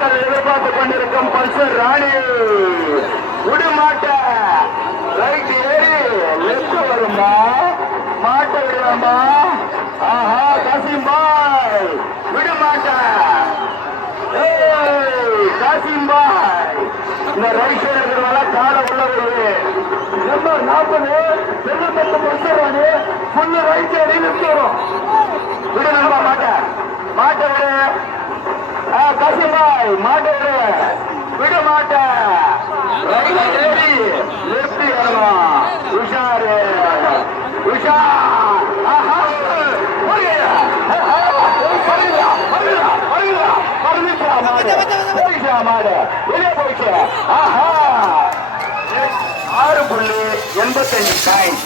மக்கள் எதிர்பார்த்து கொண்டிருக்கும் பல்சர் ராணி விடுமாட்ட ரைட் ஏறி லெப்ட் வருமா மாட்ட விடுவாமா ஆஹா காசிம்பாய் விடுமாட்ட காசிம்பாய் இந்த ரைட் சைடு இருக்கிறவங்க காலை உள்ள வருது நம்பர் 40 செல்லப்பட்ட பல்சர் ராணி ஃபுல்லு ரைட் சைடு லெப்ட் வரும் விடு நம்ப மாட்ட விடு காசிம்பாய் மாட்ட விடு விட மாட்டேன் லெப்ட் இறங்கணும் உஷாரு உஷா மாடு வெளியே போயிடுச்சு ஆஹா 6.85 காயின்